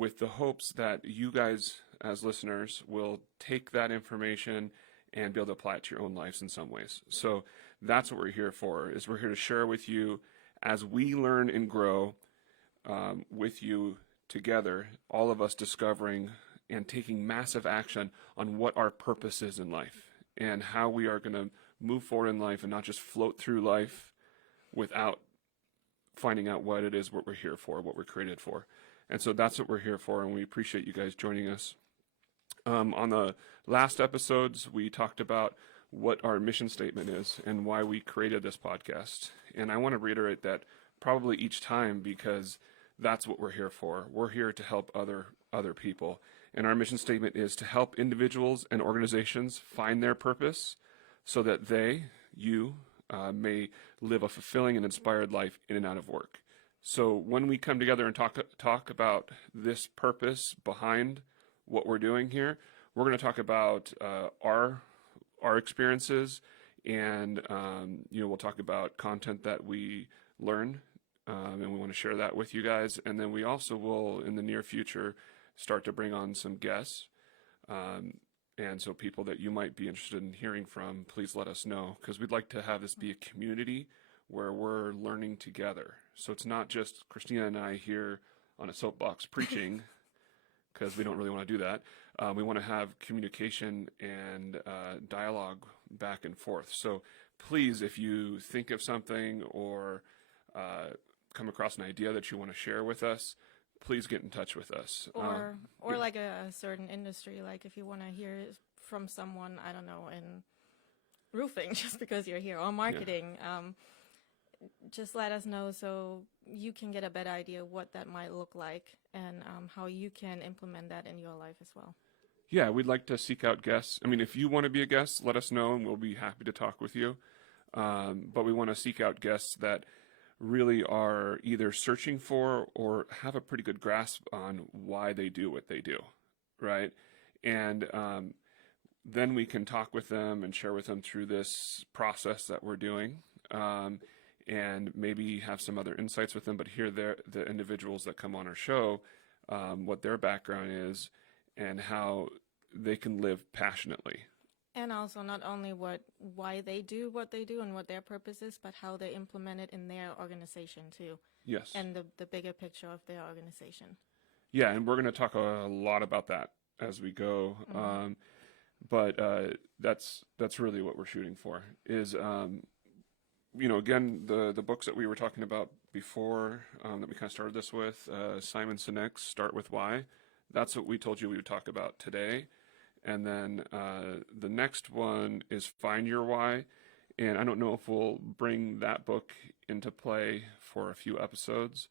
with the hopes that you guys as listeners will take that information and be able to apply it to your own lives in some ways. So that's what we're here for, is we're here to share with you as we learn and grow with you together, all of us discovering and taking massive action on what our purpose is in life and how we are going to move forward in life and not just float through life without finding out what it is, what we're here for, what we're created for. And so that's what we're here for, and we appreciate you guys joining us. On the last episodes, we talked about what our mission statement is and why we created this podcast. And I want to reiterate that probably each time, because that's what we're here for. We're here to help other people. And our mission statement is to help individuals and organizations find their purpose so that you may live a fulfilling and inspired life in and out of work. So when we come together and talk about this purpose behind what we're doing here, we're going to talk about our experiences, and we'll talk about content that we learn, and we want to share that with you guys. And then we also will, in the near future, start to bring on some guests. And so people that you might be interested in hearing from, please let us know, because we'd like to have this be a community where we're learning together. So it's not just Christina and I here on a soapbox preaching, because we don't really want to do that. We want to have communication and dialogue back and forth. So please, if you think of something or come across an idea that you want to share with us, please get in touch with us. Or like a certain industry, like if you want to hear from someone, I don't know, in roofing, just because you're here, or marketing, just let us know so you can get a better idea what that might look like and how you can implement that in your life as well. Yeah, we'd like to seek out guests. I mean, if you want to be a guest, let us know and we'll be happy to talk with you. But we want to seek out guests that really are either searching for or have a pretty good grasp on why they do what they do, right? And then we can talk with them and share with them through this process that we're doing, and maybe have some other insights with them, but hear the individuals that come on our show, what their background is and how they can live passionately. And also not only why they do what they do and what their purpose is, but how they implement it in their organization too. Yes. And the bigger picture of their organization. Yeah, and we're going to talk a lot about that as we go. Mm-hmm. But that's really what we're shooting for is, again, the books that we were talking about before that we kind of started this with, Simon Sinek's Start With Why. That's what we told you we would talk about today. And then the next one is Find Your Why. And I don't know if we'll bring that book into play for a few episodes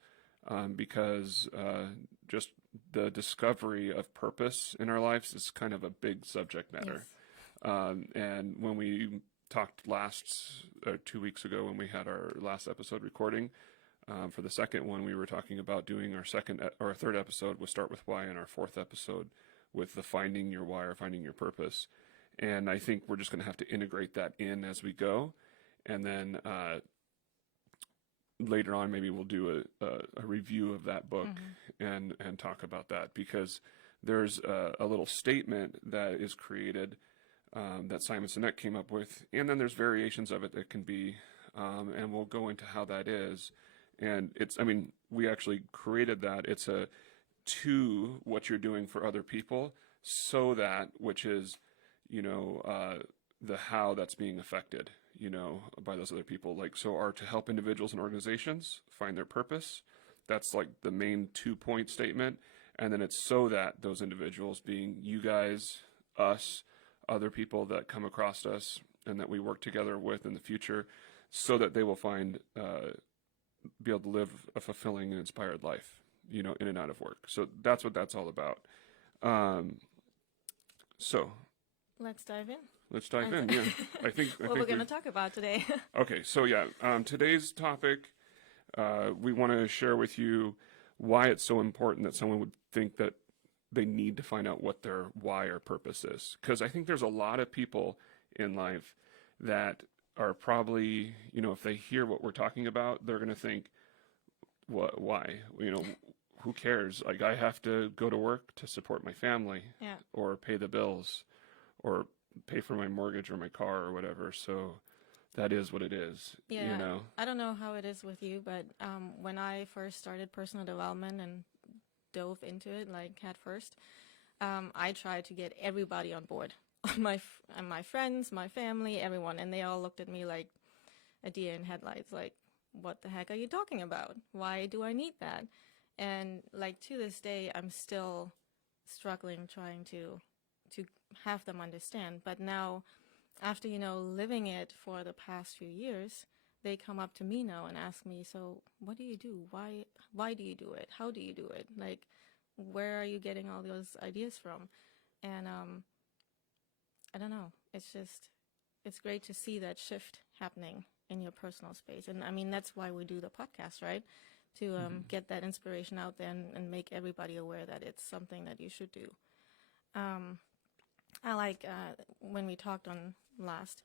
because just the discovery of purpose in our lives is kind of a big subject matter. Yes. And when we talked 2 weeks ago when we had our last episode recording, for the second one, we were talking about doing our third episode with Start With Why, and our fourth episode with the Finding Your Why or Finding Your Purpose. And I think we're just going to have to integrate that in as we go. And then later on, maybe we'll do a review of that book and talk about that, because there's a little statement that is created that Simon Sinek came up with. And then there's variations of it that can be, and we'll go into how that is. And we actually created that. It's to what you're doing for other people, so that, which is, the how that's being affected, by those other people. Like, so are to help individuals and organizations find their purpose. That's like the main 2-point statement. And then it's so that those individuals, being you guys, us, other people that come across us and that we work together with in the future, so that they will be able to live a fulfilling and inspired life, in and out of work. So that's what that's all about. So let's dive in. Let's dive in. Yeah, I think what we're going to talk about today. Okay, so yeah, today's topic, we want to share with you why it's so important that someone would think that they need to find out what their why or purpose is. Because I think there's a lot of people in life that are probably, if they hear what we're talking about, they're going to think, why? who cares? Like, I have to go to work to support my family Yeah. or pay the bills or pay for my mortgage or my car or whatever. So that is what it is, Yeah. you know? I don't know how it is with you, but when I first started personal development and dove into it, like head first, I tried to get everybody on board. My friends, my family, everyone, and they all looked at me like a deer in headlights, like, what the heck are you talking about? Why do I need that? And like to this day, I'm still struggling trying to have them understand. But now, after living it for the past few years, they come up to me now and ask me, so what do you do? Why do you do it? How do you do it? Like, where are you getting all those ideas from? And I don't know. It's great to see that shift happening in your personal space. And I mean, that's why we do the podcast, right? To get that inspiration out there and make everybody aware that it's something that you should do. I like when we talked on last,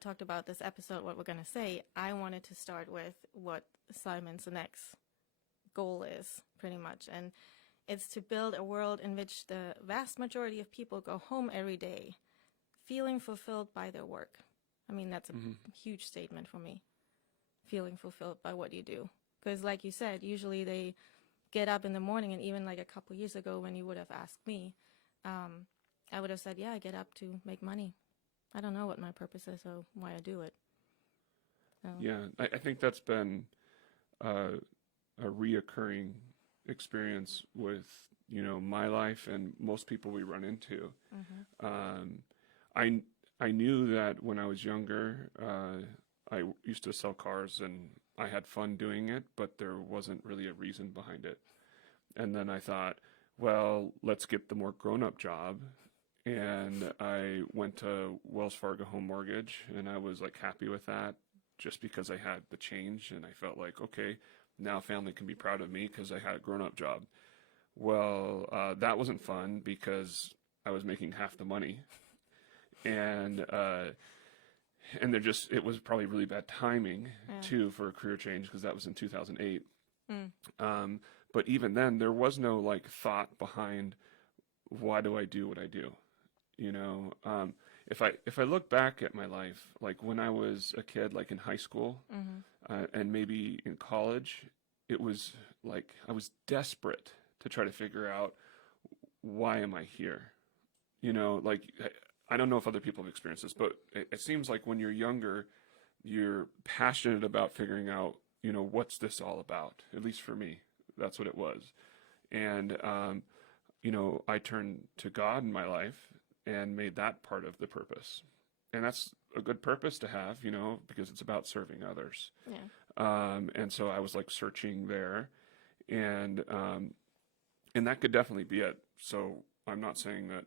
talked about this episode, what we're going to say. I wanted to start with what Simon Sinek's goal is, pretty much. And it's to build a world in which the vast majority of people go home every day feeling fulfilled by their work. I mean, that's a huge statement for me, feeling fulfilled by what you do. Because like you said, usually they get up in the morning, and even like a couple years ago when you would have asked me, I would have said, yeah, I get up to make money. I don't know what my purpose is or why I do it. So. Yeah, I think that's been a reoccurring experience with, my life and most people we run into. I knew that when I was younger, I used to sell cars and I had fun doing it, but there wasn't really a reason behind it. And then I thought, well, let's get the more grown-up job. And I went to Wells Fargo Home Mortgage, and I was like happy with that just because I had the change, and I felt like, okay, now family can be proud of me because I had a grown-up job. Well, that wasn't fun because I was making half the money. And it was probably really bad timing too for a career change because that was in 2008. But even then, there was no like thought behind why do I do what I do. If I look back at my life, like when I was a kid, like in high school and maybe in college, it was like I was desperate to try to figure out why am I here. Like I don't know if other people have experienced this, but it seems like when you're younger, you're passionate about figuring out, what's this all about? At least for me, that's what it was. And, I turned to God in my life and made that part of the purpose. And that's a good purpose to have, because it's about serving others. Yeah. And so I was like searching there, and that could definitely be it. So I'm not saying that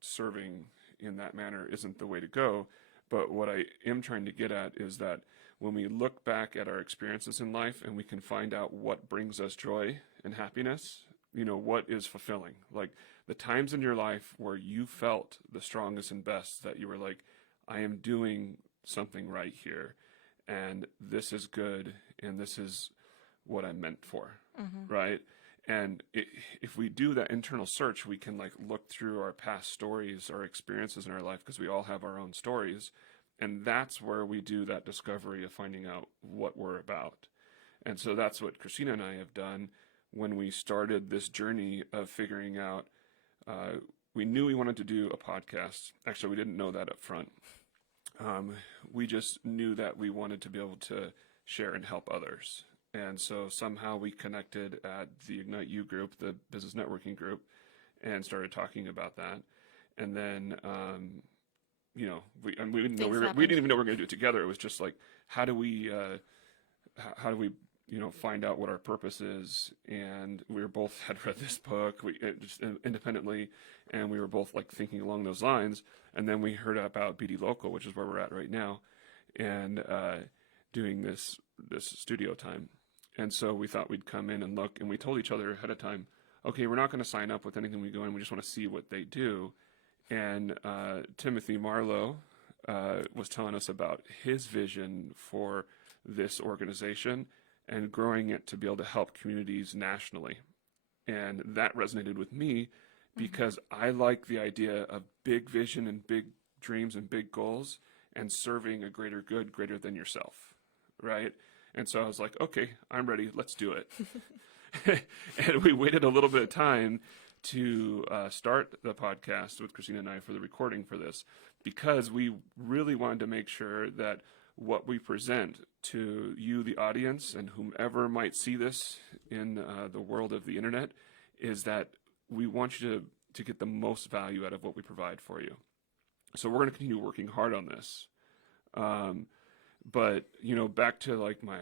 serving in that manner isn't the way to go, but what I am trying to get at is that when we look back at our experiences in life and we can find out what brings us joy and happiness, what is fulfilling, like the times in your life where you felt the strongest and best, that you were like, I am doing something right here and this is good and this is what I'm meant for, right? And if we do that internal search, we can like look through our past stories, our experiences in our life, because we all have our own stories. And that's where we do that discovery of finding out what we're about. And so that's what Christina and I have done when we started this journey of figuring out, we knew we wanted to do a podcast. Actually, we didn't know that up front. We just knew that we wanted to be able to share and help others. And so somehow we connected at the Ignite You group, the business networking group, and started talking about that. And then, we didn't know we didn't even know we were going to do it together. It was just like, how do we find out what our purpose is? And we were both had read this book, just independently, and we were both like thinking along those lines. And then we heard about BD Local, which is where we're at right now, and doing this studio time. And so we thought we'd come in and look, and we told each other ahead of time, okay, we're not going to sign up with anything we go in. We just want to see what they do. And Timothy Marlowe was telling us about his vision for this organization and growing it to be able to help communities nationally. And that resonated with me because I like the idea of big vision and big dreams and big goals and serving a greater good greater than yourself, right? And so I was like, okay, I'm ready. Let's do it. And we waited a little bit of time to start the podcast with Christina and I for the recording for this, because we really wanted to make sure that what we present to you, the audience, and whomever might see this in the world of the internet, is that we want you to get the most value out of what we provide for you. So we're going to continue working hard on this. But, back to like my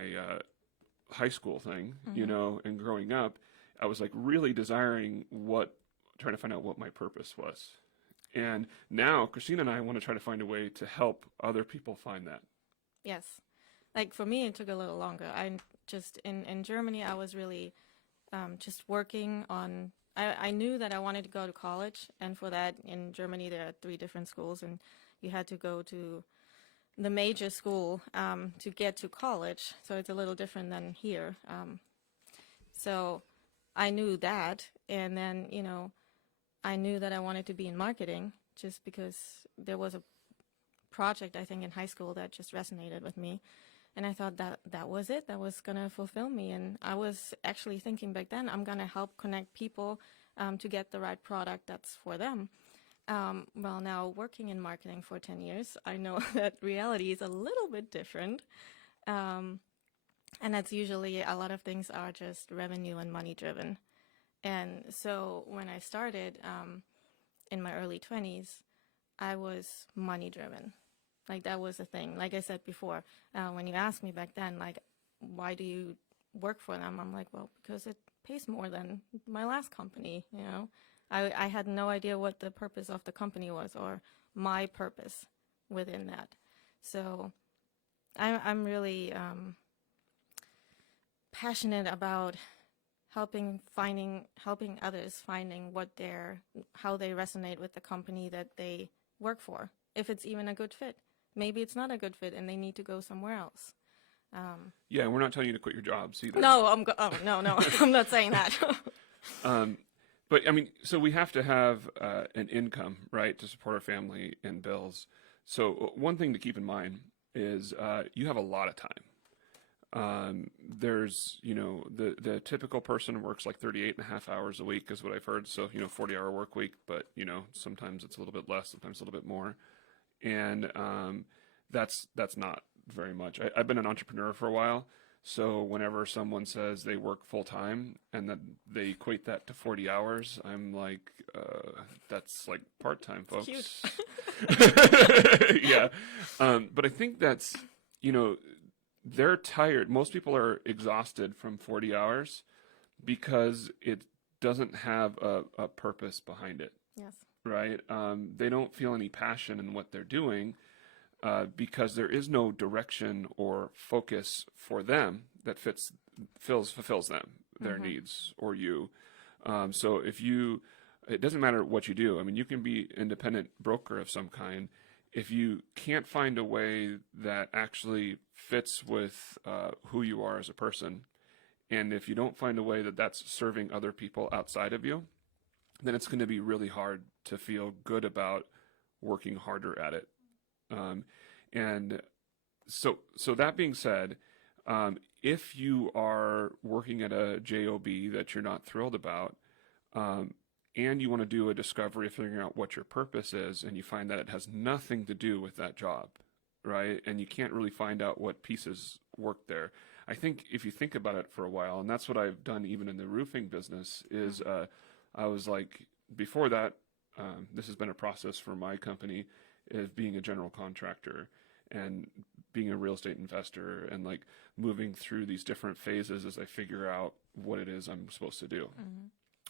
high school thing, and growing up, I was like really trying to find out what my purpose was. And now Christina and I want to try to find a way to help other people find that. Yes. Like for me, it took a little longer. I just, in Germany, I was really just working on, I knew that I wanted to go to college. And for that, in Germany, there are 3 different schools, and you had to go to the major school to get to college. So it's a little different than here. So I knew that. And then, I knew that I wanted to be in marketing just because there was a project, I think, in high school that just resonated with me. And I thought that was it. That was going to fulfill me. And I was actually thinking back then, I'm going to help connect people to get the right product that's for them. Well, now working in marketing for 10 years, I know that reality is a little bit different. And that's usually a lot of things are just revenue and money driven. And so when I started in my early 20s, I was money driven. Like that was the thing. Like I said before, when you asked me back then, like, why do you work for them? I'm like, well, because it pays more than my last company, I had no idea what the purpose of the company was or my purpose within that. So I'm really passionate about helping others finding how they resonate with the company that they work for. If it's even a good fit, maybe it's not a good fit and they need to go somewhere else. Yeah, we're not telling you to quit your jobs either. No, no, I'm not saying that. But I mean, so we have to have an income, right, to support our family and bills. So one thing to keep in mind is you have a lot of time. There's, the typical person works like 38 and a half hours a week is what I've heard. So, 40-hour work week, but, sometimes it's a little bit less, sometimes a little bit more. And that's not very much. I've been an entrepreneur for a while. So whenever someone says they work full time and then they equate that to 40 hours, I'm like, that's like part-time, folks. Cute. Yeah. But I think that's, they're tired. Most people are exhausted from 40 hours because it doesn't have a purpose behind it. Yes. Right? They don't feel any passion in what they're doing because there is no direction or focus for them that fulfills them, their needs, or you. So it doesn't matter what you do. I mean, you can be independent broker of some kind. If you can't find a way that actually fits with who you are as a person, and if you don't find a way that that's serving other people outside of you, then it's going to be really hard to feel good about working harder at it. And so that being said, if you are working at a job that you're not thrilled about, and you want to do a discovery of figuring out what your purpose is, and you find that it has nothing to do with that job, right? And you can't really find out what pieces work there. I think if you think about it for a while, and that's what I've done even in the roofing business, is I was like, before that, this has been a process for my company, is being a general contractor and being a real estate investor and like moving through these different phases as I figure out what it is I'm supposed to do.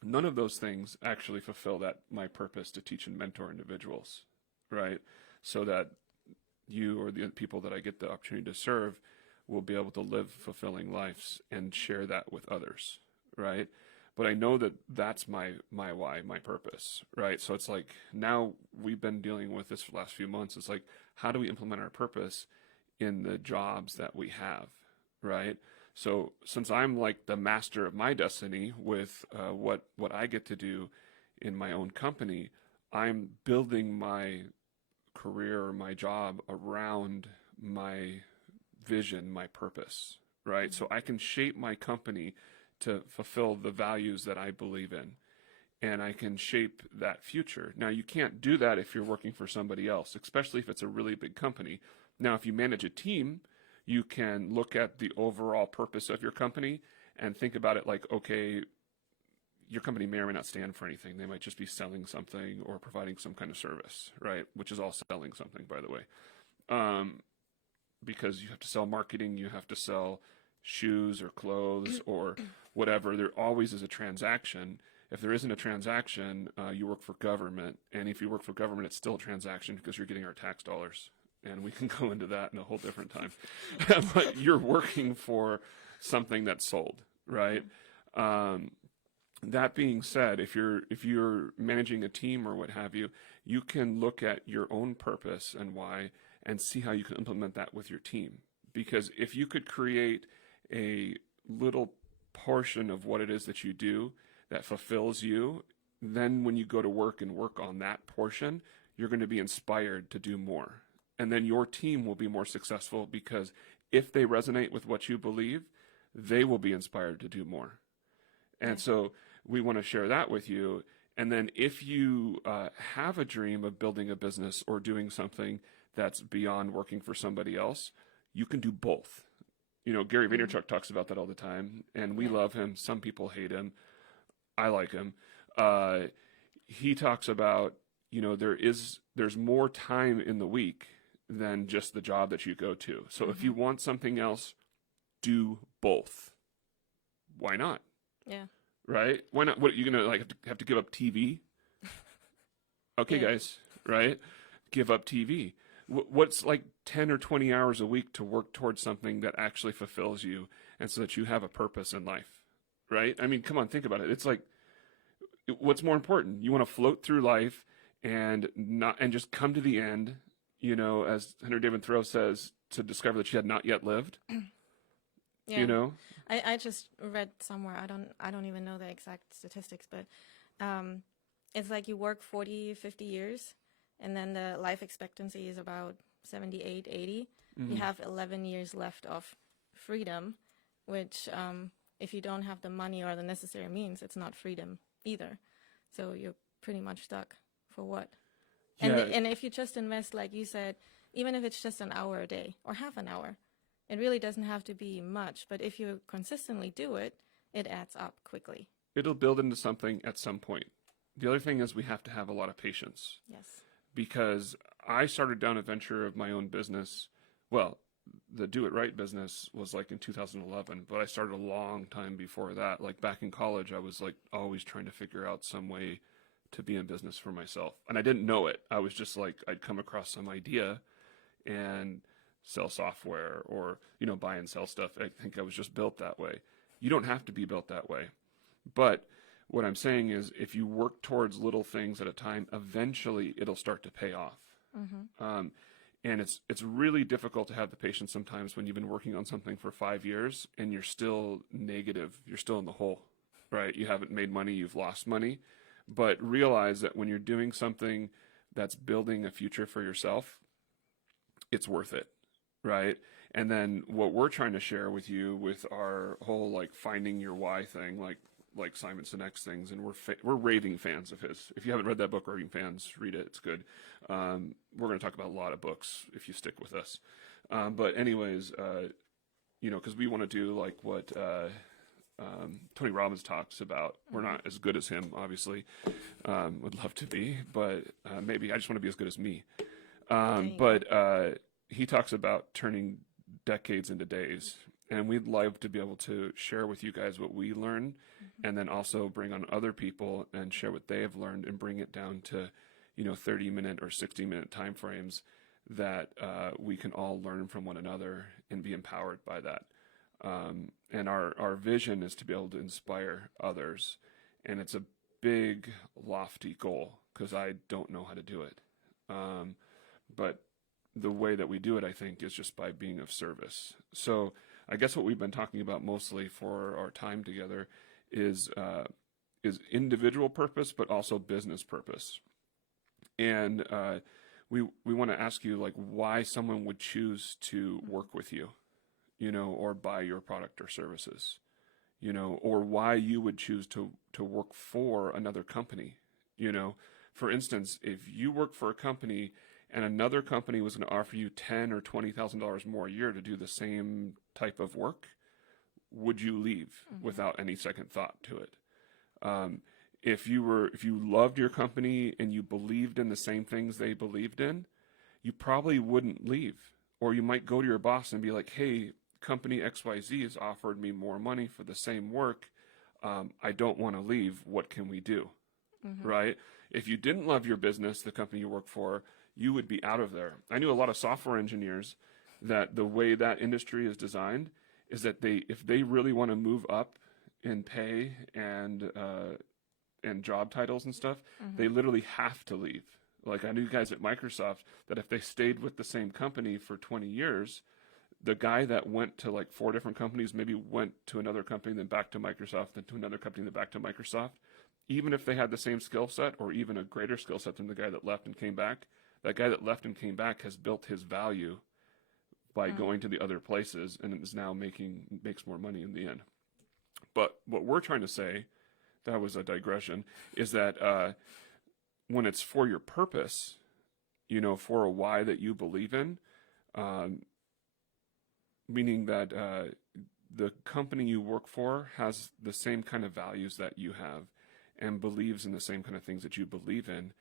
None of those things actually fulfill my purpose to teach and mentor individuals, right? So that you or the people that I get the opportunity to serve will be able to live fulfilling lives and share that with others, right? But I know that that's my why, my purpose, right? So it's like now we've been dealing with this for the last few months. It's like, how do we implement our purpose in the jobs that we have, right? So since I'm like the master of my destiny with what I get to do in my own company, I'm building my career or my job around my vision, my purpose, right? So I can shape my company to fulfill the values that I believe in, and I can shape that future. Now, you can't do that if you're working for somebody else, especially if it's a really big company. Now, if you manage a team, you can look at the overall purpose of your company and think about it like, okay, your company may or may not stand for anything. They might just be selling something or providing some kind of service, right? Which is all selling something, by the way. Because you have to sell marketing, you have to sell shoes or clothes or whatever. There always is a transaction. If there isn't a transaction, you work for government. And if you work for government, it's still a transaction because you're getting our tax dollars. And we can go into that in a whole different time. But you're working for something that's sold, right? That being said, if you're managing a team or what have you, you can look at your own purpose and why and see how you can implement that with your team. Because if you could create a little portion of what it is that you do that fulfills you, then when you go to work and work on that portion, you're going to be inspired to do more. And then your team will be more successful because if they resonate with what you believe, they will be inspired to do more. And so we want to share that with you. And then if you have a dream of building a business or doing something that's beyond working for somebody else, you can do both. You know, Gary Vaynerchuk talks about that all the time, and we love him. Some people hate him. I like him. He talks about, you know, there's more time in the week than just the job that you go to. So if you want something else, do both. Why not? Yeah. Right? Why not? What, you gonna like have to give up TV? Okay, guys, right? Give up TV. What's like 10 or 20 hours a week to work towards something that actually fulfills you and so that you have a purpose in life, right? I mean, come on, think about it. It's like, what's more important? You want to float through life and just come to the end, you know, as Henry David Thoreau says, to discover that you had not yet lived. Yeah. You know? I just read somewhere, I don't even know the exact statistics, but it's like you work 40, 50 years, and then the life expectancy is about 78, 80. You have 11 years left of freedom, which if you don't have the money or the necessary means, it's not freedom either. So you're pretty much stuck for what? Yeah. And if you just invest, like you said, even if it's just an hour a day or half an hour, it really doesn't have to be much. But if you consistently do it, it adds up quickly. It'll build into something at some point. The other thing is we have to have a lot of patience. Yes. Because I started down a venture of my own business. Well, the Do It Right business was like in 2011, but I started a long time before that. Like back in college, I was like always trying to figure out some way to be in business for myself. And I didn't know it. I was just like, I'd come across some idea and sell software or, you know, buy and sell stuff. I think I was just built that way. You don't have to be built that way. But what I'm saying is if you work towards little things at a time, eventually it'll start to pay off. And it's really difficult to have the patience sometimes when you've been working on something for 5 years and you're still negative. You're still in the hole, right? You haven't made money. You've lost money. But realize that when you're doing something that's building a future for yourself, it's worth it, right? And then what we're trying to share with you with our whole like finding your why thing, like Simon Sinek's things, and we're raving fans of his. If you haven't read that book, Raving Fans, read it. It's good. We're going to talk about a lot of books if you stick with us. But anyways, you know, because we want to do like what Tony Robbins talks about. We're not as good as him, obviously. Would love to be, but maybe I just want to be as good as me. But he talks about turning decades into days. And we'd love to be able to share with you guys what we learn and then also bring on other people and share what they have learned and bring it down to, you know, 30-minute or 60-minute time frames that we can all learn from one another and be empowered by that. And our vision is to be able to inspire others. And it's a big, lofty goal because I don't know how to do it. But the way that we do it, I think, is just by being of service. So I guess what we've been talking about mostly for our time together is individual purpose, but also business purpose. And we want to ask you like why someone would choose to work with you, or buy your product or services, or why you would choose to work for another company. For instance, if you work for a company and another company was going to offer you $10,000 or $20,000 more a year to do the same type of work, would you leave without any second thought to it? If you loved your company and you believed in the same things they believed in, you probably wouldn't leave. Or you might go to your boss and be like, hey, company XYZ has offered me more money for the same work. I don't want to leave. What can we do? Right? If you didn't love your business, the company you work for, you would be out of there. I knew a lot of software engineers that the way that industry is designed is that if they really want to move up in pay and job titles and stuff, they literally have to leave. Like I knew guys at Microsoft that if they stayed with the same company for 20 years, the guy that went to like 4 different companies, maybe went to another company, then back to Microsoft, then to another company, then back to Microsoft, even if they had the same skill set or even a greater skill set than the guy that left and came back, that guy that left and came back has built his value by going to the other places and is now makes more money in the end. But what we're trying to say, that was a digression, is that when it's for your purpose, for a why that you believe in, meaning that the company you work for has the same kind of values that you have and believes in the same kind of things that you believe in,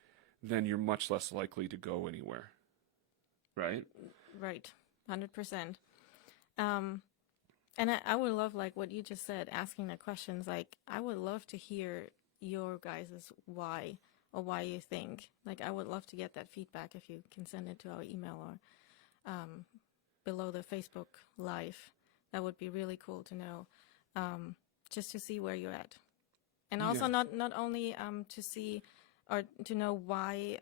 then you're much less likely to go anywhere. Right? Right. 100%. And I would love, like what you just said, asking the questions. Like, I would love to hear your guys' why or why you think. Like, I would love to get that feedback if you can send it to our email or below the Facebook Live. That would be really cool to know, just to see where you're at. And also not only to see or to know why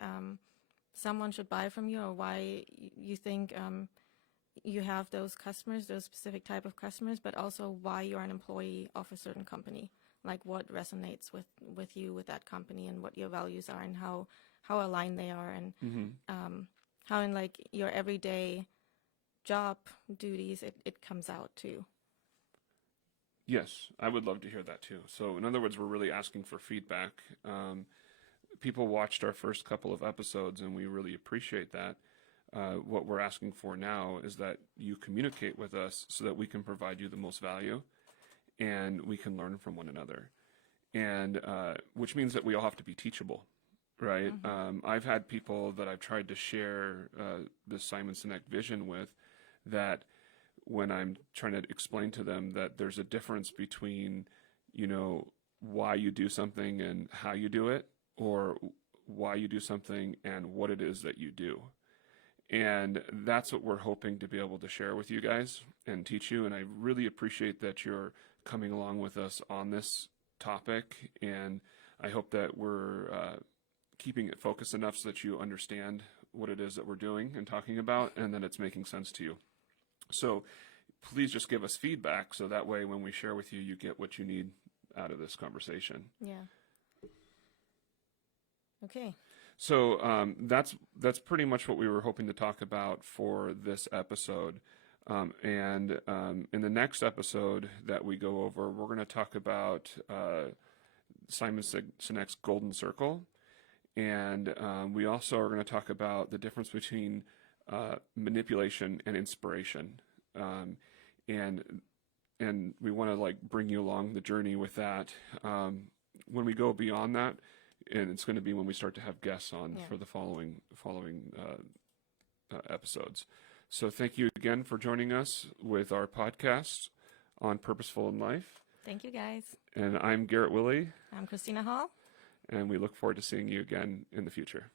someone should buy from you or why you think you have those customers, those specific type of customers, but also why you're an employee of a certain company, like what resonates with you, with that company, and what your values are and how aligned they are, and how in like your everyday job duties it comes out too. Yes, I would love to hear that too. So in other words, we're really asking for feedback. People watched our first couple of episodes and we really appreciate that. What we're asking for now is that you communicate with us so that we can provide you the most value and we can learn from one another. And which means that we all have to be teachable, right? I've had people that I've tried to share the Simon Sinek vision with that when I'm trying to explain to them that there's a difference between, why you do something and how you do it, or why you do something and what it is that you do. And that's what we're hoping to be able to share with you guys and teach you. And I really appreciate that you're coming along with us on this topic. And I hope that we're keeping it focused enough so that you understand what it is that we're doing and talking about, and that it's making sense to you. So please just give us feedback so that way when we share with you, you get what you need out of this conversation. Yeah. Okay. So that's pretty much what we were hoping to talk about for this episode. And in the next episode that we go over, we're going to talk about Simon Sinek's Golden Circle. And we also are going to talk about the difference between manipulation and inspiration. And we want to bring you along the journey with that. When we go beyond that, and it's going to be when we start to have guests on for the following episodes. So thank you again for joining us with our podcast on Purposeful in Life. Thank you, guys. And I'm Garrett Willie. I'm Christina Hall. And we look forward to seeing you again in the future.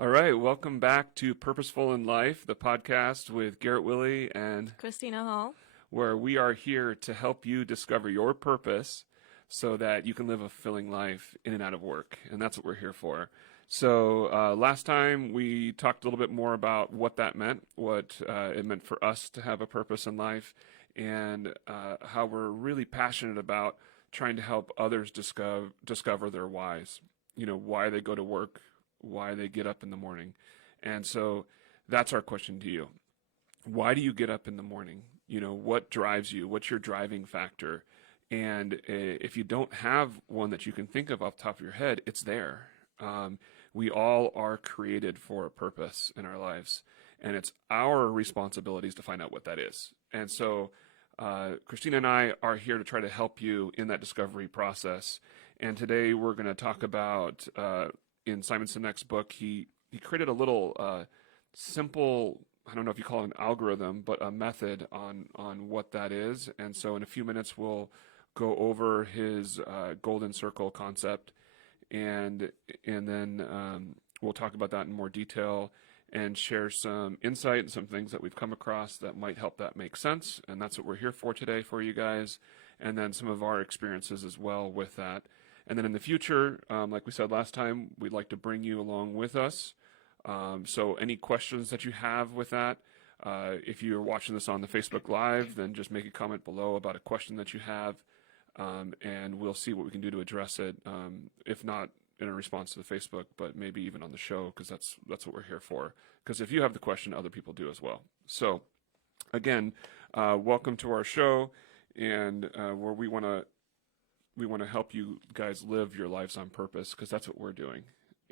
All right, welcome back to Purposeful in Life, the podcast with Garrett Willie, and Christina Hall. where we are here to help you discover your purpose so that you can live a fulfilling life in and out of work. And that's what we're here for. So last time we talked a little bit more about what that meant, what it meant for us to have a purpose in life, and how we're really passionate about trying to help others discover their whys. You know, why they go to work, why they get up in the morning. And so that's our question to you. Why do you get up in the morning? You know, what drives you? What's your driving factor? And if you don't have one that you can think of off the top of your head, it's there. We all are created for a purpose in our lives, and it's our responsibilities to find out what that is. And so Christina and I are here to try to help you in that discovery process. And today we're going to talk about in Simon Sinek's book, he created a little simple, I don't know if you call it an algorithm, but a method on what that is. And so in a few minutes, we'll go over his golden circle concept, and then we'll talk about that in more detail and share some insight and some things that we've come across that might help that make sense. And that's what we're here for today for you guys. And then some of our experiences as well with that. And then in the future, like we said last time, we'd like to bring you along with us. So any questions that you have with that, if you're watching this on the Facebook Live, then just make a comment below about a question that you have, and we'll see what we can do to address it, if not in a response to the Facebook, but maybe even on the show, because that's what we're here for. Because if you have the question, other people do as well. So again, welcome to our show, and where we want to help you guys live your lives on purpose, because that's what we're doing.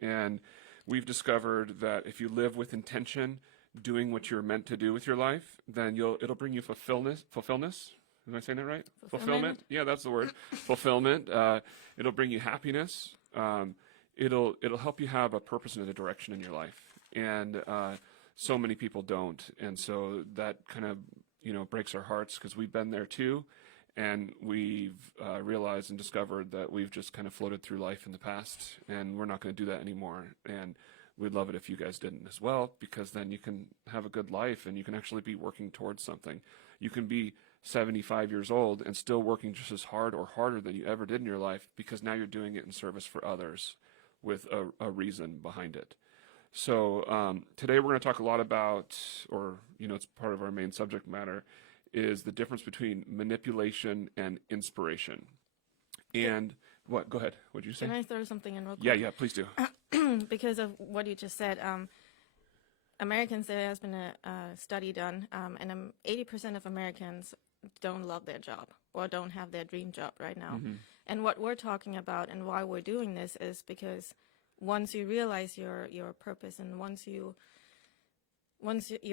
And we've discovered that if you live with intention, doing what you're meant to do with your life, then it'll bring you fulfillment. Am I saying that right? Fulfillment. Yeah, that's the word. Fulfillment. It'll bring you happiness. It'll help you have a purpose and a direction in your life. And so many people don't. And so that kind of breaks our hearts, because we've been there too. And we've realized and discovered that we've just kind of floated through life in the past, and we're not going to do that anymore. And we'd love it if you guys didn't as well, because then you can have a good life and you can actually be working towards something. You can be 75 years old and still working just as hard or harder than you ever did in your life, because now you're doing it in service for others with a reason behind it. So today we're going to talk a lot about, or it's part of our main subject matter, is the difference between manipulation and inspiration. And what? Go ahead. What did you say? Can I throw something in real quick? Yeah, please do. Because of what you just said, Americans, there has been a study done, and 80% of Americans don't love their job or don't have their dream job right now. Mm-hmm. And what we're talking about and why we're doing this is because once you realize your purpose, and once your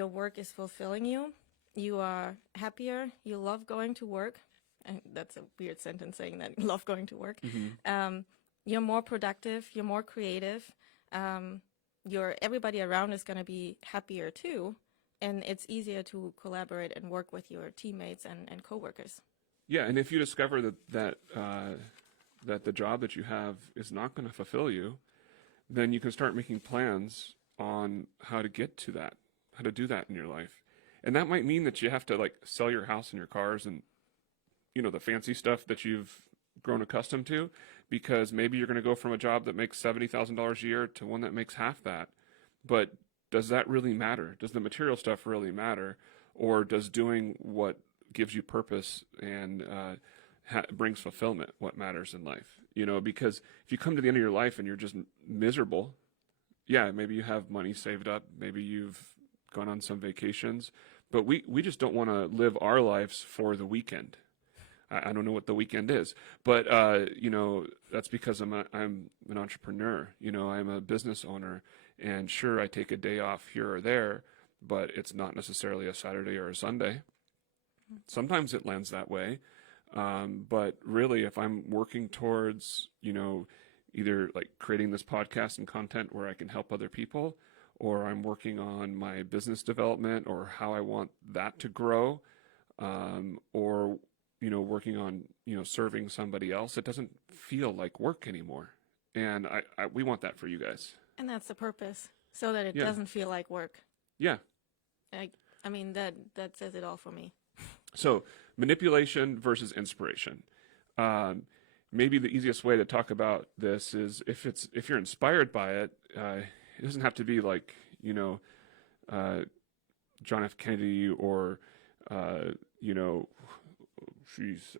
work is fulfilling you, you are happier, you love going to work. And that's a weird sentence, saying that you love going to work. Mm-hmm. You're more productive, you're more creative. Everybody around is going to be happier too. And it's easier to collaborate and work with your teammates and coworkers. Yeah, and if you discover that the job that you have is not going to fulfill you, then you can start making plans on how to get to that, how to do that in your life. And that might mean that you have to sell your house and your cars and the fancy stuff that you've grown accustomed to, because maybe you're going to go from a job that makes $70,000 a year to one that makes half that. But does that really matter? Does the material stuff really matter? Or does doing what gives you purpose and brings fulfillment what matters in life? Because if you come to the end of your life and you're just miserable, yeah, maybe you have money saved up, maybe you've gone on some vacations, but we just don't want to live our lives for the weekend. I don't know what the weekend is, but that's because I'm an entrepreneur. I'm a business owner, and sure, I take a day off here or there, but it's not necessarily a Saturday or a Sunday. Sometimes it lands that way, but really, if I'm working towards either creating this podcast and content where I can help other people, or I'm working on my business development or how I want that to grow, or working on serving somebody else, it doesn't feel like work anymore. And we want that for you guys. And that's the purpose. So that it Yeah. doesn't feel like work. Yeah. I mean, that says it all for me. So manipulation versus inspiration. Maybe the easiest way to talk about this is if you're inspired by it, it doesn't have to be like, John F. Kennedy or, she's,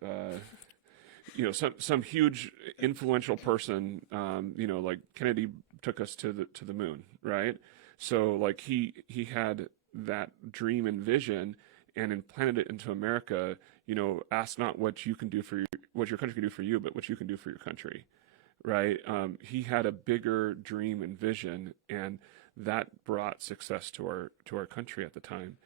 some huge influential person, like Kennedy took us to the moon, right? So like he had that dream and vision and implanted it into America. Ask not what you can do what your country can do for you, but what you can do for your country, right? He had a bigger dream and vision, and that brought success to our country at the time.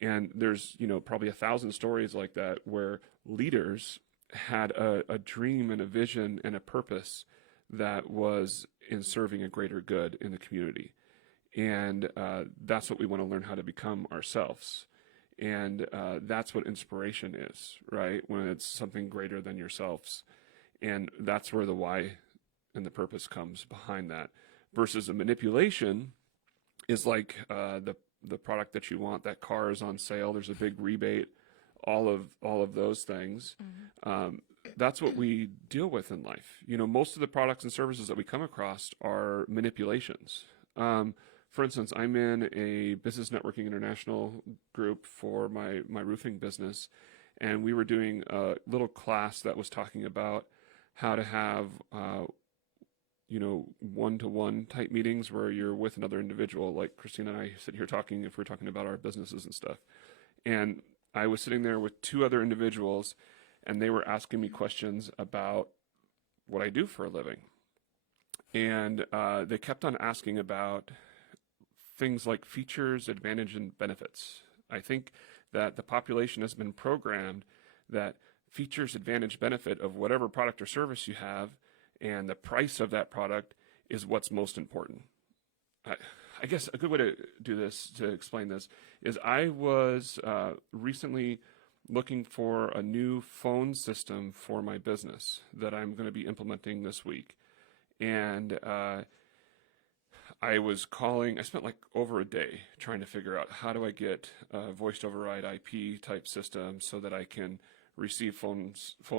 And there's probably 1,000 stories like that where leaders had a dream and a vision and a purpose that was in serving a greater good in the community. And that's what we want to learn how to become ourselves. And that's what inspiration is, right? When it's something greater than yourselves. And that's where the why and the purpose comes behind that. Versus a manipulation is like the product that you want. That car is on sale. There's a big rebate. All of those things. Mm-hmm. That's what we deal with in life. Most of the products and services that we come across are manipulations. For instance, I'm in a Business Networking International group for my roofing business, and we were doing a little class that was talking about how to have one-to-one type meetings where you're with another individual, like Christina and I sit here talking if we're talking about our businesses and stuff. And I was sitting there with two other individuals, and they were asking me questions about what I do for a living. And they kept on asking about things like features, advantage, and benefits. I think that the population has been programmed that features, advantage, benefit of whatever product or service you have and the price of that product is what's most important. I guess a good way to explain this, is I was recently looking for a new phone system for my business that I'm going to be implementing this week. And I was calling, I spent like over a day trying to figure out how do I get a voice override IP type system so that I can receive phone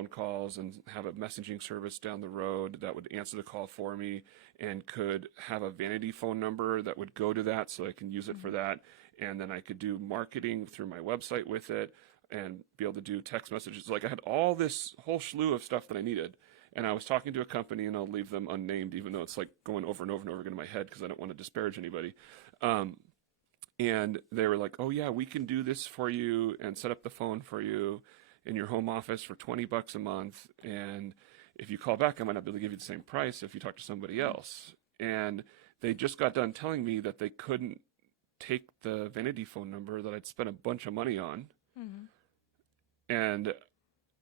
calls and have a messaging service down the road that would answer the call for me and could have a vanity phone number that would go to that so I can use it for that. And then I could do marketing through my website with it and be able to do text messages. Like I had all this whole slew of stuff that I needed. And I was talking to a company, and I'll leave them unnamed, even though it's like going over and over and over again in my head because I don't want to disparage anybody. And they were like, oh yeah, we can do this for you and set up the phone for you in your home office for $20 a month. And if you call back, I might not be able to give you the same price if you talk to somebody else. And they just got done telling me that they couldn't take the vanity phone number that I'd spent a bunch of money on. Mm-hmm.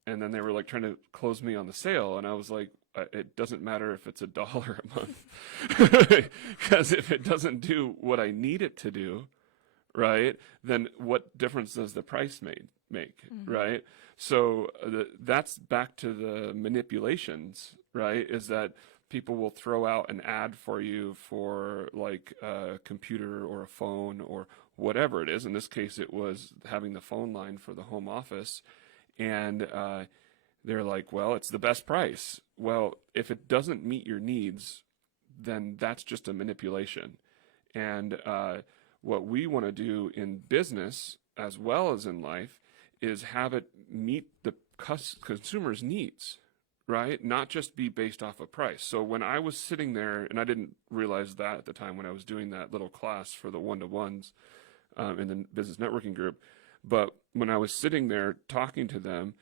And then they were like trying to close me on the sale. And I was like, it doesn't matter if it's $1 a month. Because if it doesn't do what I need it to do, right, then what difference does the price make, mm-hmm. right? So that's back to the manipulations, right, is that people will throw out an ad for you for like a computer or a phone or whatever it is. In this case, it was having the phone line for the home office. And they're like, well, it's the best price. Well, if it doesn't meet your needs, then that's just a manipulation. And what we want to do in business as well as in life is have it meet the consumer's needs, right? Not just be based off of price. So when I was sitting there, and I didn't realize that at the time when I was doing that little class for the one-to-ones in the business networking group, but when I was sitting there talking to them,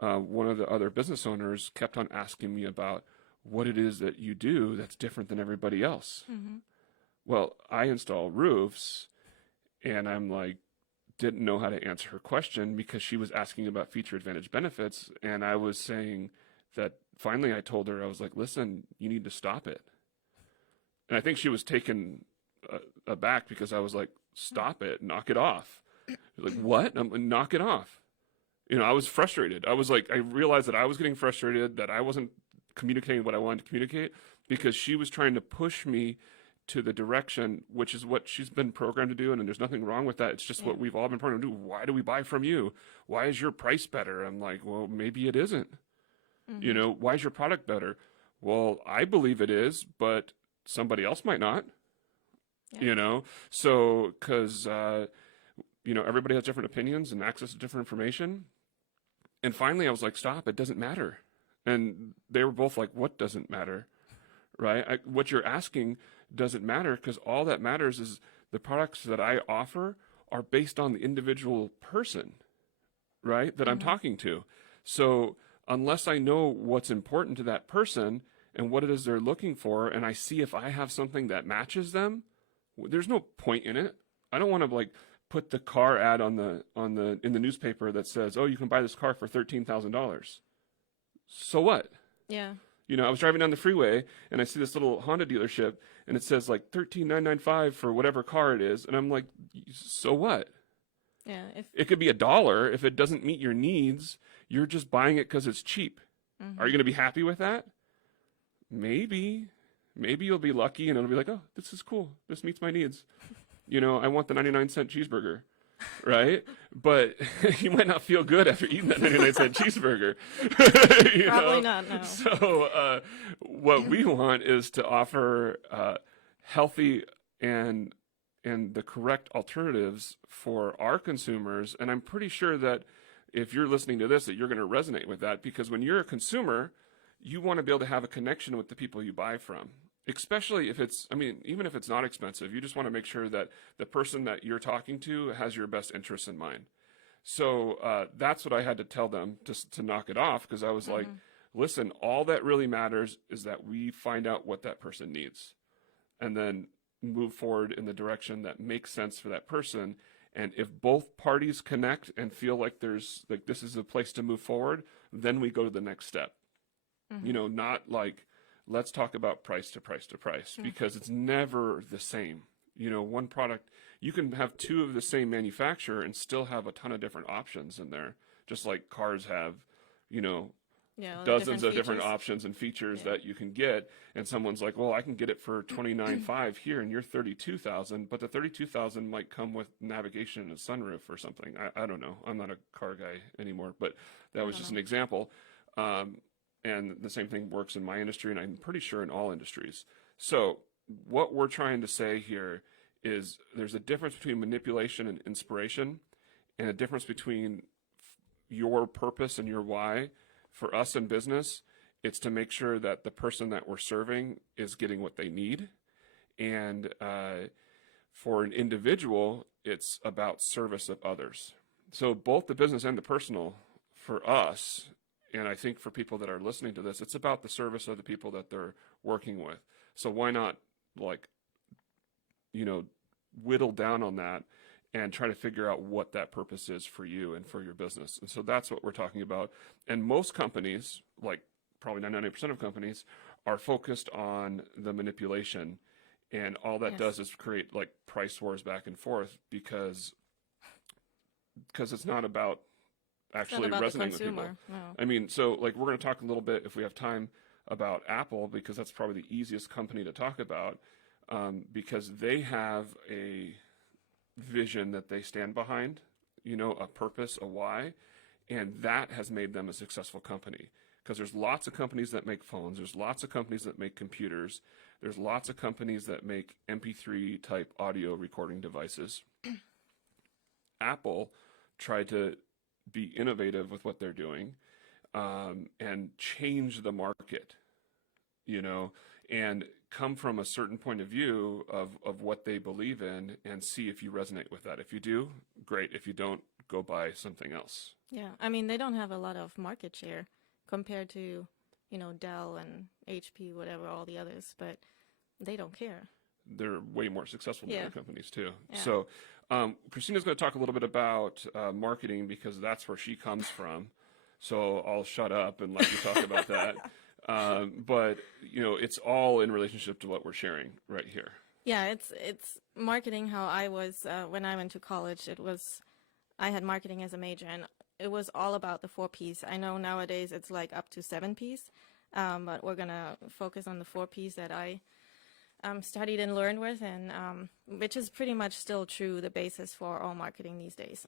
one of the other business owners kept on asking me about what it is that you do that's different than everybody else. Mm-hmm. Well, I install roofs, and I'm like, didn't know how to answer her question because she was asking about feature advantage benefits. And I was saying that finally I told her, I was like, listen, you need to stop it. And I think she was taken aback because I was like, stop it, knock it off. Like, what? Knock it off. I was frustrated. I was like, I realized that I was getting frustrated, that I wasn't communicating what I wanted to communicate because she was trying to push me to the direction, which is what she's been programmed to do, and there's nothing wrong with that. It's just what we've all been programmed to do. Why do we buy from you? Why is your price better? I'm like, well, maybe it isn't. You know, why is your product better? Well, I believe it is, but somebody else might not. You know, so because you know, everybody has different opinions and access to different information. And finally, I was like, stop! It doesn't matter. And they were both like, what doesn't matter? Right? What you're asking doesn't matter, because all that matters is the products that I offer are based on the individual person, right, that I'm talking to. So unless I know what's important to that person and what it is they're looking for, and I see if I have something that matches them, there's no point in it. I don't want to like put the car ad in the newspaper that says, oh, you can buy this car for $13,000. So what? Yeah. You know, I was driving down the freeway and I see this little Honda dealership and it says like $13,995 for whatever car it is. And I'm like, so what? Yeah. It could be $1. If it doesn't meet your needs, you're just buying it because it's cheap. Are you going to be happy with that? Maybe. Maybe you'll be lucky and it'll be like, oh, this is cool. This meets my needs. You know, I want the 99-cent cheeseburger. Right? But you might not feel good after eating that 99-cent cheeseburger. Probably not, no. So what we want is to offer healthy and the correct alternatives for our consumers. And I'm pretty sure that if you're listening to this, that you're going to resonate with that, because when you're a consumer, you want to be able to have a connection with the people you buy from. Especially if it's, I mean, even if it's not expensive, you just want to make sure that the person that you're talking to has your best interests in mind. So that's what I had to tell them to knock it off, because I was like, listen, all that really matters is that we find out what that person needs and then move forward in the direction that makes sense for that person. And if both parties connect and feel like there's like this is a place to move forward, then we go to the next step. You know, not like, let's talk about price to price to price, because it's never the same. You know, one product, you can have two of the same manufacturer and still have a ton of different options in there, just like cars have, you know, dozens of different options and features that you can get. And someone's like, well, I can get it for $29,500 here and you're $32,000, but the $32,000 might come with navigation and a sunroof or something. I don't know. I'm not a car guy anymore, but that was just an example. And the same thing works in my industry, and I'm pretty sure in all industries. So what we're trying to say here is there's a difference between manipulation and inspiration, and a difference between your purpose and your why. For us in business, it's to make sure that the person that we're serving is getting what they need. And for an individual, it's about service of others. So both the business and the personal, for us, and I think for people that are listening to this, it's about the service of the people that they're working with. So why not, like, you know, whittle down on that and try to figure out what that purpose is for you and for your business. And so that's what we're talking about. And most companies, like probably 99% of companies, are focused on the manipulation. And all that does is create like price wars back and forth, because it's not about actually resonating with people. No. I mean, so like we're going to talk a little bit, if we have time, about Apple, because that's probably the easiest company to talk about, because they have a vision that they stand behind, you know, a purpose, a why, and that has made them a successful company. Because there's lots of companies that make phones, there's lots of companies that make computers, there's lots of companies that make MP3 type audio recording devices. Apple tried to be innovative with what they're doing, and change the market, you know, and come from a certain point of view of what they believe in and see if you resonate with that. If you do, great. If you don't, go buy something else. Yeah, I mean, they don't have a lot of market share compared to, you know, Dell and HP, whatever, all the others, but they don't care. They're way more successful than other companies too. Yeah. So Christina's going to talk a little bit about marketing, because that's where she comes from. So I'll shut up and let you talk about that. But, you know, it's all in relationship to what we're sharing right here. Yeah, it's marketing how I was when I went to college. I had marketing as a major, and it was all about the 4 Ps. I know nowadays it's like up to 7 Ps, but we're going to focus on the 4 Ps that I studied and learned with, and which is pretty much still true, the basis for all marketing these days,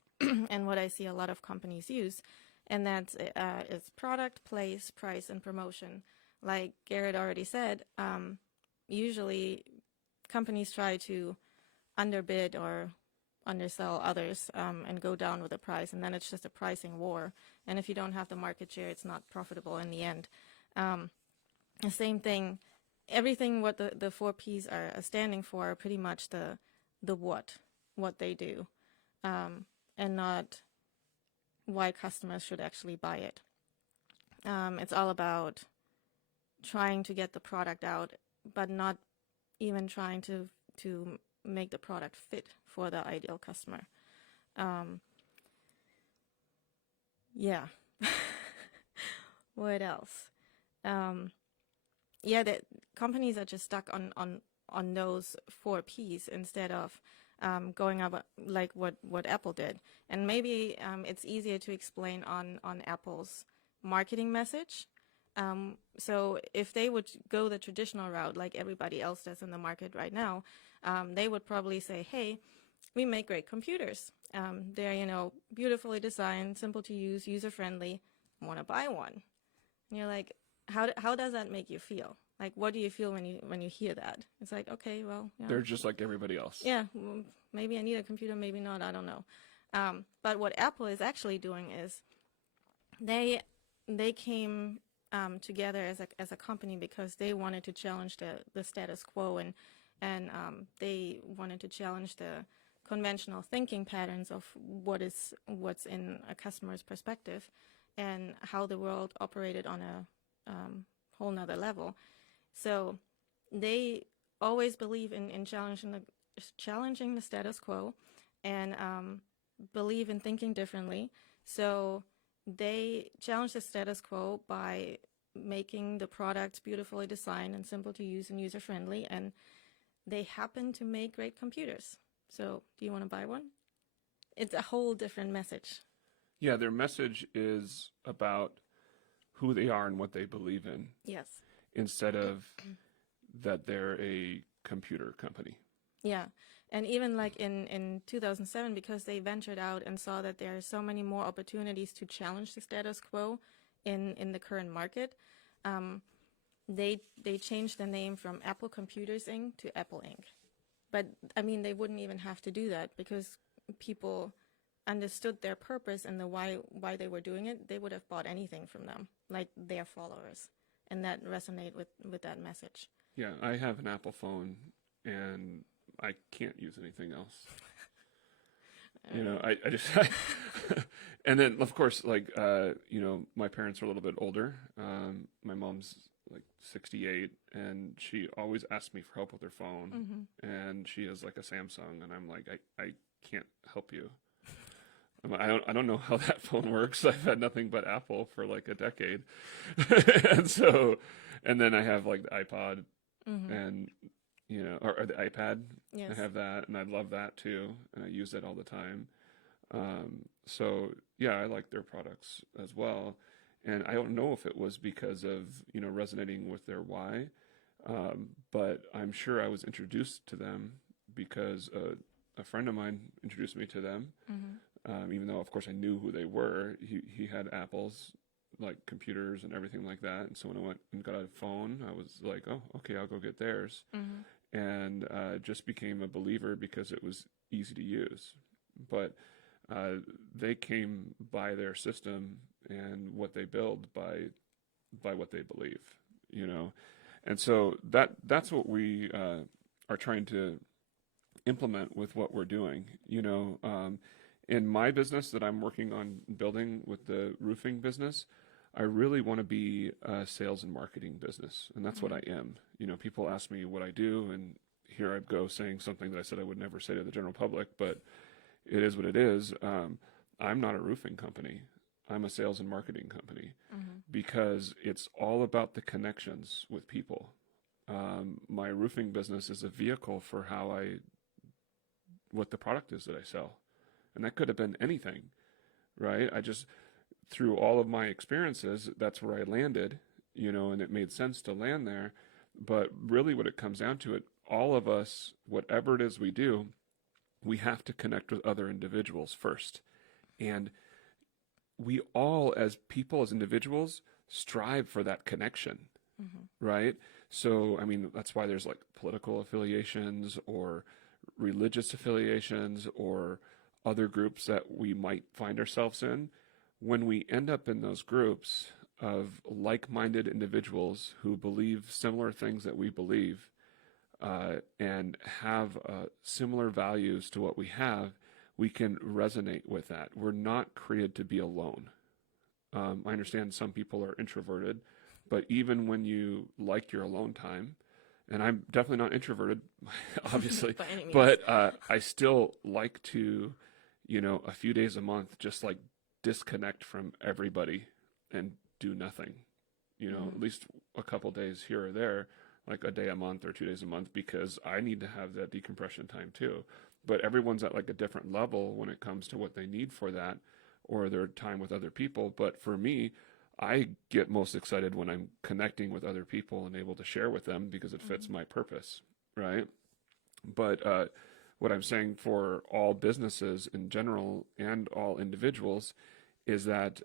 and what I see a lot of companies use, and that's is product, place, price, and promotion. Like Garrett already said, usually companies try to underbid or undersell others and go down with the price, and then it's just a pricing war. And if you don't have the market share, it's not profitable in the end. The same thing, everything what the four P's are standing for are pretty much the what they do, and not why customers should actually buy it. It's all about trying to get the product out, but not even trying to make the product fit for the ideal customer. Yeah. What else? Yeah, the companies are just stuck on those four P's instead of going up like what Apple did. And maybe it's easier to explain on Apple's marketing message. So if they would go the traditional route like everybody else does in the market right now, they would probably say, hey, we make great computers. They're, beautifully designed, simple to use, user-friendly. Want to buy one? And you're like, how does that make you feel? Like, what do you feel when you hear that? It's like, okay, well, yeah. They're just like everybody else. Yeah, well, maybe I need a computer, maybe not, I don't know. But what Apple is actually doing is they came together as a company because they wanted to challenge the status quo, and they wanted to challenge the conventional thinking patterns of what's in a customer's perspective and how the world operated on a whole nother level. So they always believe in challenging the status quo and believe in thinking differently. So they challenge the status quo by making the products beautifully designed and simple to use and user-friendly, and they happen to make great computers. So do you want to buy one? It's a whole different message. Yeah, their message is about who they are and what they believe in. Yes. Instead of that they're a computer company. Yeah. And even like in 2007, because they ventured out and saw that there are so many more opportunities to challenge the status quo in the current market, they changed the name from Apple Computers Inc. to Apple Inc. But, I mean, they wouldn't even have to do that because people understood their purpose and the why they were doing it. They would have bought anything from them, like their followers. And that resonate with that message. Yeah, I have an Apple phone, and I can't use anything else. I just... and then, of course, like, my parents are a little bit older. My mom's like 68, and she always asks me for help with her phone. Mm-hmm. And she has like a Samsung, and I'm like, I can't help you. I don't know how that phone works. I've had nothing but Apple for like a decade. and then I have like the iPod mm-hmm. and, or the iPad. Yes. I have that, and I love that too. And I use it all the time. So yeah, I like their products as well. And I don't know if it was because of, resonating with their why. But I'm sure I was introduced to them because a friend of mine introduced me to them. Mm-hmm. Even though, of course, I knew who they were. He had Apple's, like, computers and everything like that. And so when I went and got a phone, I was like, oh, okay, I'll go get theirs. Mm-hmm. And just became a believer because it was easy to use. But they came by their system and what they build by what they believe, And so that's what we are trying to implement with what we're doing, In my business that I'm working on building with the roofing business, I really want to be a sales and marketing business, and that's mm-hmm. what I am. People ask me what I do, and here I go saying something that I said I would never say to the general public, but it is what it is. I'm not a roofing company. I'm a sales and marketing company mm-hmm. because it's all about the connections with people. My roofing business is a vehicle for what the product is that I sell. And that could have been anything, right? I just, through all of my experiences, that's where I landed, and it made sense to land there. But really what it comes down to, it all of us, whatever it is we do, we have to connect with other individuals first. And we all, as people, as individuals, strive for that connection, right? So, I mean, that's why there's like political affiliations or religious affiliations or other groups that we might find ourselves in. When we end up in those groups of like-minded individuals who believe similar things that we believe, and have similar values to what we have, we can resonate with that. We're not created to be alone. I understand some people are introverted, but even when you like your alone time, and I'm definitely not introverted, obviously, By any means. but I still like to, a few days a month, just like disconnect from everybody and do nothing, at least a couple days here or there, like a day a month or 2 days a month, because I need to have that decompression time too. But everyone's at like a different level when it comes to what they need for that or their time with other people. But for me, I get most excited when I'm connecting with other people and able to share with them because it fits my purpose, right? But what I'm saying for all businesses in general and all individuals is that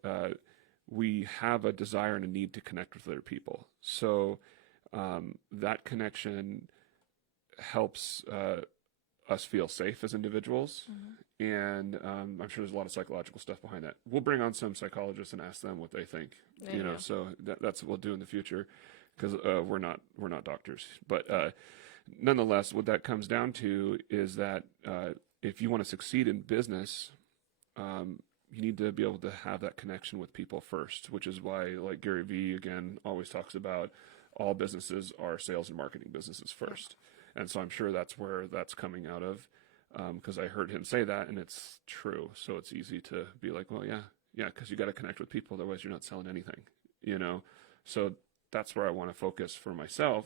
we have a desire and a need to connect with other people. So that connection helps us feel safe as individuals. And I'm sure there's a lot of psychological stuff behind that. We'll bring on some psychologists and ask them what they think. So that's what we'll do in the future, because we're not doctors. But nonetheless, what that comes down to is that if you want to succeed in business, you need to be able to have that connection with people first, which is why, like Gary Vee again always talks about, all businesses are sales and marketing businesses first. And so I'm sure that's where that's coming out of, because I heard him say that, and it's true. So it's easy to be like, well, yeah, because you got to connect with people, otherwise you're not selling anything, So that's where I want to focus for myself,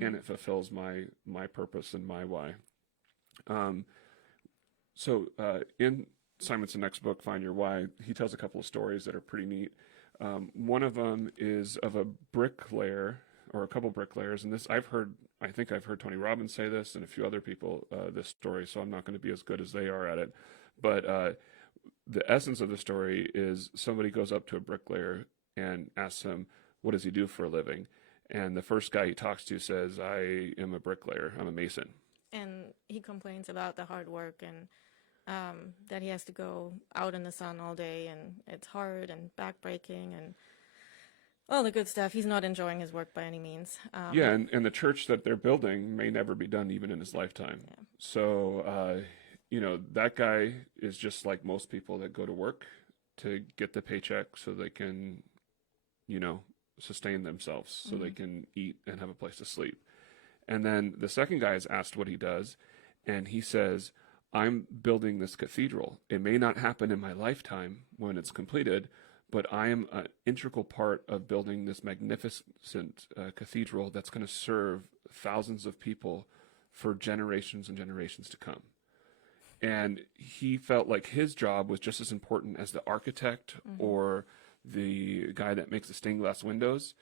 and it fulfills my purpose and my why. So in Simon's next book, Find Your Why, he tells a couple of stories that are pretty neat. One of them is of a bricklayer, or a couple bricklayers, and I think I've heard Tony Robbins say this and a few other people this story, so I'm not going to be as good as they are at it. But the essence of the story is somebody goes up to a bricklayer and asks him, what does he do for a living? And the first guy he talks to says, I am a bricklayer, I'm a mason. And he complains about the hard work and that he has to go out in the sun all day, and it's hard and backbreaking and all the good stuff. He's not enjoying his work by any means. And the church that they're building may never be done even in his lifetime. Yeah. So, that guy is just like most people that go to work to get the paycheck so they can, sustain themselves, so they can eat and have a place to sleep. And then the second guy is asked what he does, and he says, I'm building this cathedral. It may not happen in my lifetime when it's completed, but I am an integral part of building this magnificent cathedral that's going to serve thousands of people for generations and generations to come. And he felt like his job was just as important as the architect or the guy that makes the stained glass windows.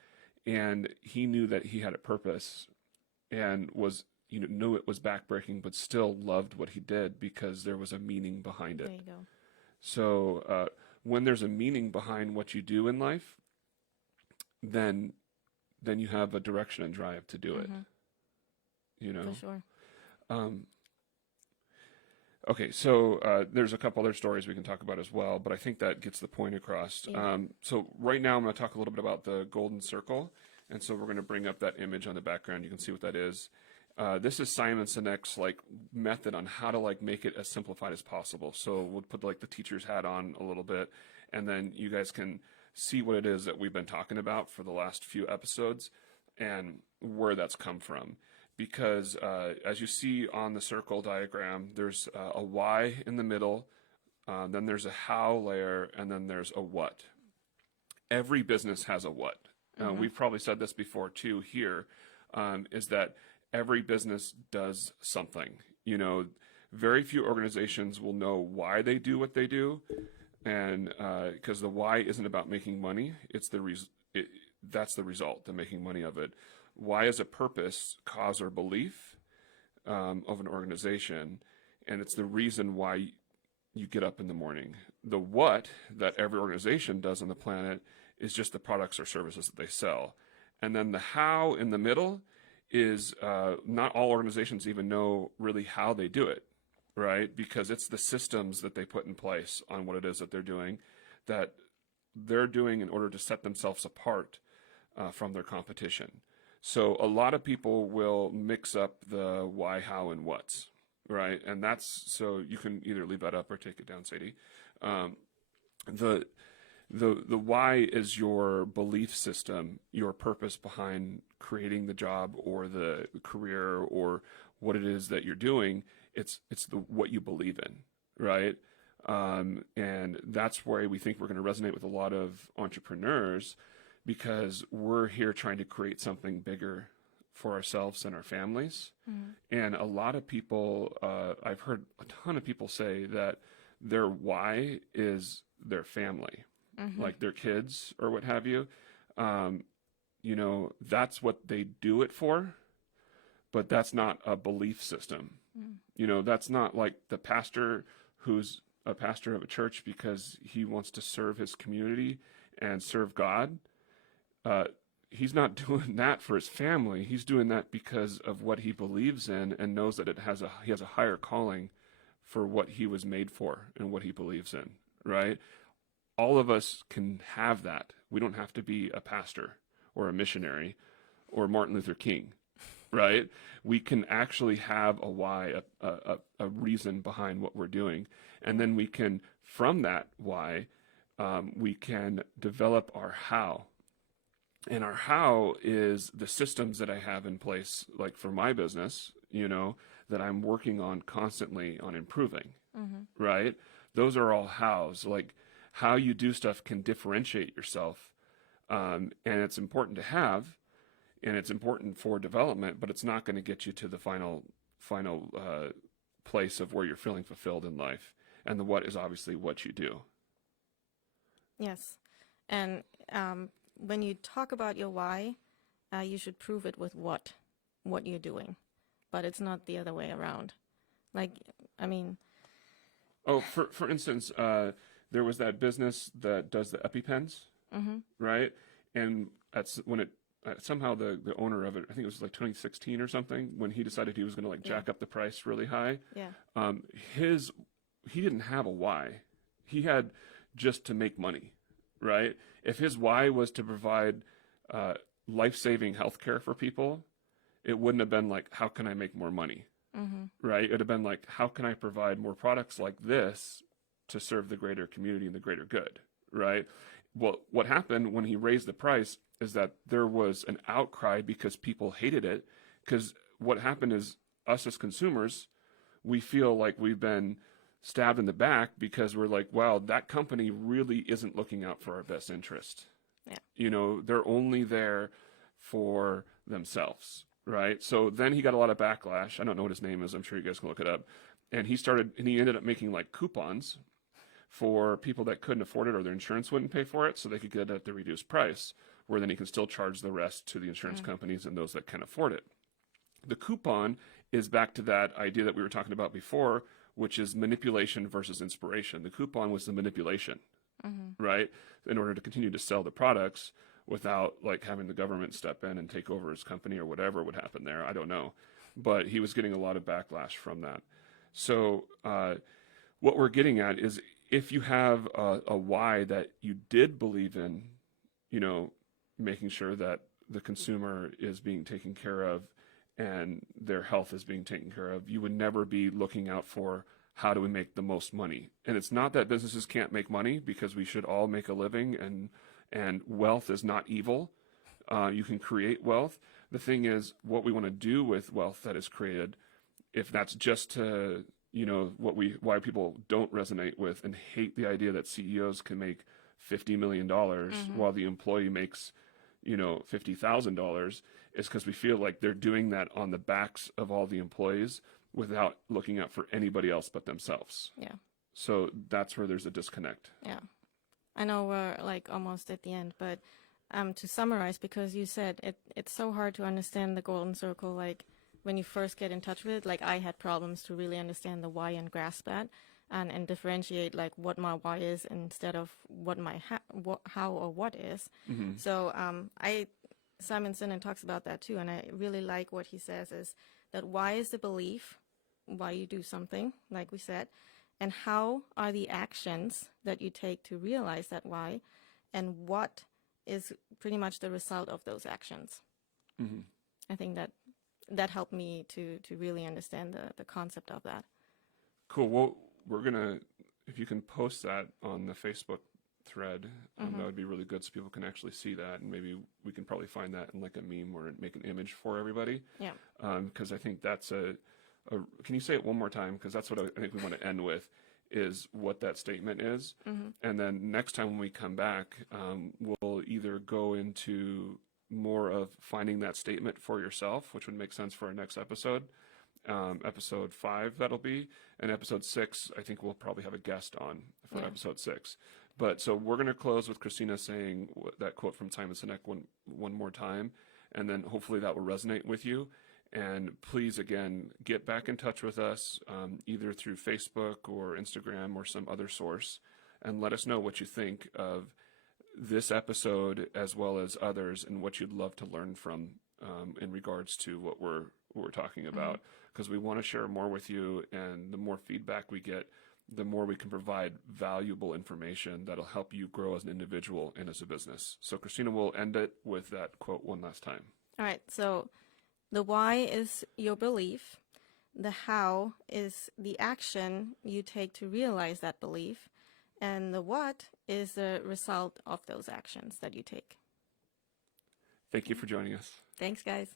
And he knew that he had a purpose and was, knew it was backbreaking, but still loved what he did because there was a meaning behind it. There you go. So when there's a meaning behind what you do in life, then you have a direction and drive to do it. For sure. Okay, so there's a couple other stories we can talk about as well, but I think that gets the point across. Yeah. So right now I'm going to talk a little bit about the golden circle, and so we're going to bring up that image on the background. You can see what that is. This is Simon Sinek's method on how to make it as simplified as possible. So we'll put the teacher's hat on a little bit, and then you guys can see what it is that we've been talking about for the last few episodes and where that's come from. Because as you see on the circle diagram, there's a why in the middle, then there's a how layer, and then there's a what. Every business has a what. We've probably said this before too here, is that every business does something. Very few organizations will know why they do what they do, and because the why isn't about making money, it's that's the result, the making money of it. Why is a purpose, cause, or belief? of an organization, and it's the reason why you get up in the morning. The what that every organization does on the planet is just the products or services that they sell. And then the how in the middle is not all organizations even know really how they do it, right? Because it's the systems that they put in place on what it is that they're doing in order to set themselves apart from their competition. So a lot of people will mix up the why, how, and what's, right? And that's, so you can either leave that up or take it down, Sadie. The why is your belief system, your purpose behind creating the job or the career or what it is that you're doing. It's what you believe in, right? And that's why we think we're going to resonate with a lot of entrepreneurs, because we're here trying to create something bigger for ourselves and our families. And a lot of people, I've heard a ton of people say that their why is their family, like their kids or what have you. You know, that's what they do it for, but that's not a belief system. You know, that's not like the pastor who's a pastor of a church because he wants to serve his community and serve God. He's not doing that for his family. He's doing that because of what he believes in and knows that he has a higher calling for what he was made for and what he believes in, right? All of us can have that. We don't have to be a pastor or a missionary or Martin Luther King, right? We can actually have a why, a reason behind what we're doing. And then we can, from that why, we can develop our how. And our how is the systems that I have in place, like for my business, you know, that I'm working on constantly on improving, right? Those are all hows. Like how you do stuff can differentiate yourself. And it's important to have, and it's important for development, but it's not going to get you to the final place of where you're feeling fulfilled in life. And the what is obviously what you do. Yes. And when you talk about your why, you should prove it with what you're doing. But it's not the other way around. Like, I mean... Oh, for instance, there was that business that does the EpiPens, right? And somehow the owner of it, I think it was like 2016 or something, when he decided he was going to like jack up the price really high. Yeah. He didn't have a why. He had just to make money, right? If his why was to provide life-saving healthcare for people, it wouldn't have been like, how can I make more money, right? It would have been like, how can I provide more products like this to serve the greater community and the greater good, right? Well, what happened when he raised the price is that there was an outcry because people hated it. Because what happened is us as consumers, we feel like we've been stabbed in the back because we're like, wow, that company really isn't looking out for our best interest. Yeah. You know, they're only there for themselves, right? So then he got a lot of backlash. I don't know what his name is. I'm sure you guys can look it up. And he ended up making like coupons for people that couldn't afford it or their insurance wouldn't pay for it, so they could get it at the reduced price, where then he can still charge the rest to the insurance companies and those that can afford it. The coupon is back to that idea that we were talking about before, which is manipulation versus inspiration. The coupon was the manipulation, right? In order to continue to sell the products without like having the government step in and take over his company or whatever would happen there. I don't know. But he was getting a lot of backlash from that. So what we're getting at is, if you have a why that you did believe in, you know, making sure that the consumer is being taken care of and their health is being taken care of, you would never be looking out for how do we make the most money. And it's not that businesses can't make money, because we should all make a living, and wealth is not evil. You can create wealth. The thing is, what we want to do with wealth that is created, if that's just to, you know, why people don't resonate with and hate the idea that CEOs can make $50 million while the employee makes, you know, $50,000, is because we feel like they're doing that on the backs of all the employees without looking out for anybody else but themselves. Yeah. So that's where there's a disconnect. Yeah. I know we're like almost at the end, but to summarize, because you said it's so hard to understand the golden circle, like when you first get in touch with it, like I had problems to really understand the why and grasp that, and differentiate like what my why is instead of what my how or what is. Mm-hmm. So Simon Sinek talks about that too, and I really like what he says is that why is the belief, why you do something, like we said, and how are the actions that you take to realize that why, and what is pretty much the result of those actions. Mm-hmm. I think that helped me to really understand the concept of that. Cool. Well, we're gonna, if you can post that on the Facebook thread, that would be really good, so people can actually see that, and maybe we can probably find that in like a meme or make an image for everybody. Yeah. Because I think that's a. Can you say it one more time? Because that's what I think we want to end with, is what that statement is. And then next time when we come back, we'll either go into more of finding that statement for yourself, which would make sense for our next episode. Episode 5, that'll be. And episode 6, I think we'll probably have a guest on for episode 6. But so we're going to close with Christina saying that quote from Simon Sinek one more time. And then hopefully that will resonate with you. And please, again, get back in touch with us, either through Facebook or Instagram or some other source, and let us know what you think of this episode as well as others, and what you'd love to learn from in regards to what we're talking about. Because we want to share more with you, and the more feedback we get, the more we can provide valuable information that'll help you grow as an individual and as a business. So Christina will end it with that quote one last time. All right. So the why is your belief. The how is the action you take to realize that belief. And the what is the result of those actions that you take. Thank you for joining us. Thanks, guys.